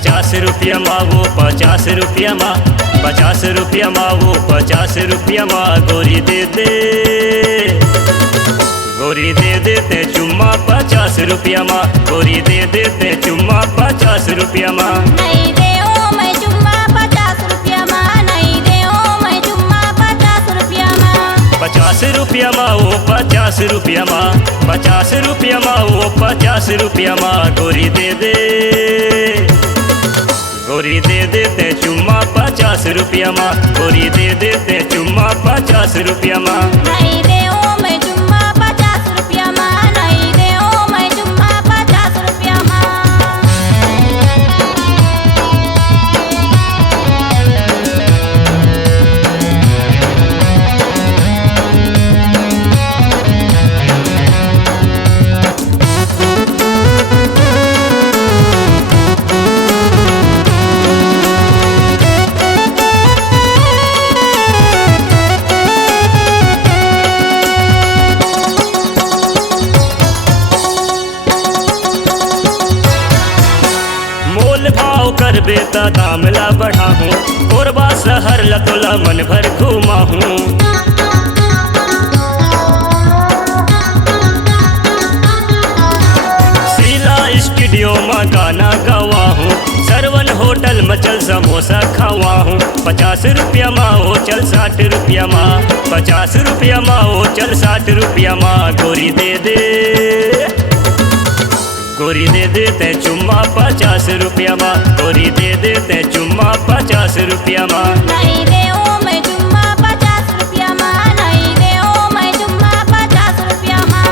50 रुपया माँ वो 50 रुपया माँ, 50 रुपया माँ वो 50 रुपया माँ। गोरी दे दे, गोरी दे देते चुम्मा 50 रुपया माँ, गोरी दे देते चुम्मा 50 रुपया माँ। नहीं दे ओ मैं चुम्मा 50 रुपया माँ, नहीं दे ओ मैं चुम्मा 50 रुपया माँ। 50 रुपया माँ वो 50 रुपया माँ, 50 रुपया माँ वो 50 रुपया माँ। गोरी दे दे, गोरी दे देते चुम्मा 50 रुपया माँ, गोरी दे देते चुम्मा 50 रुपया माँ। नहीं दे ओ मैं चुम्मा 50 रुपया माँ, नहीं दे ओ मैं चुम्मा 50 रुपया माँ। कर बेता दामला बढ़ा हूँ, कोरबा शहर लतोला मन भर घूमा हूँ। शीला स्टूडियो में गाना गवा हूँ, सरवन होटल में चल समोसा खावा हूँ। 50 रुपया माँ हो चल 60 रुपया माँ, 50 रुपया माँ हो चल 60 रुपया माँ। गोरी दे दे, गोरी दे देते चुम्मा 50 रुपया माँ, गोरी दे देते चुम्मा 50 रुपया माँ। नहीं दे ओ मैं चुम्मा 50 रुपया माँ, नहीं दे ओ मैं चुम्मा 50 रुपया माँ।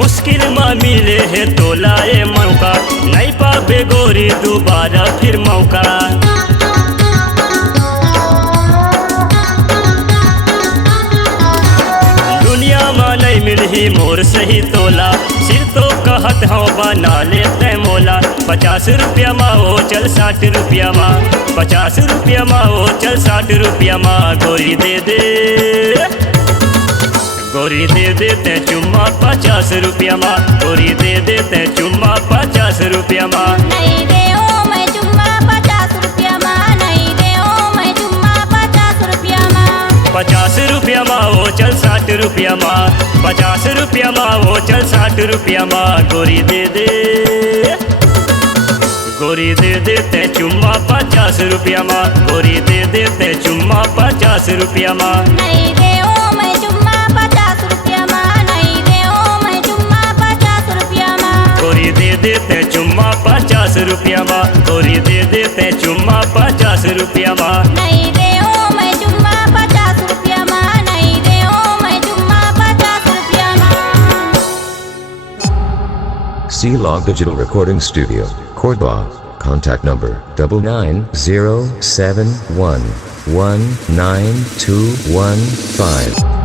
मुश्किल में मिले है तो लाए मौका, नहीं पावे गोरी दोबारा फिर मौका। दुनिया में नहीं मिली मोर सही तोला, सिर तो कहत हूँ बना लेते मोला। 50 रुपया माँ हो चल 60 रुपया माँ, 50 रुपया माँ हो चल 60 रुपया माँ। गोरी दे दे, गोरी दे देते चुम्मा 50 रुपया माँ, गोरी दे देते चुम्मा 50 रुपया माँ। नहीं दे ओ मैं चुम्मा 50 रुपया माँ, नहीं दे ओ मैं चुम्मा 50 रुपया माँ। 50 रुपया माँ हो चल 60 रुपया माँ, 50 रुपया माँ हो चल 60 रुपया माँ। गोरी दे दे, गोरी दे देते चुम्मा 50 रुपया माँ, गोरी दे देते चुम्मा 50 रुपया माँ। नहीं दे ओ मैं चुम्मा 50 रुपया माँ, नहीं दे ओ मैं चुम्मा 50 रुपया माँ। गोरी दे देते चुम्मा 50 रुपया माँ, गोरी दे देते चुम्मा 50 रुपया माँ। नहीं दे ओ मैं चुम्मा 50 रुपया माँ, नहीं दे ओ मैं चुम्मा 50 रुपया माँ। C-Log Digital Recording Studio, Cordoba. Contact number 99071192115.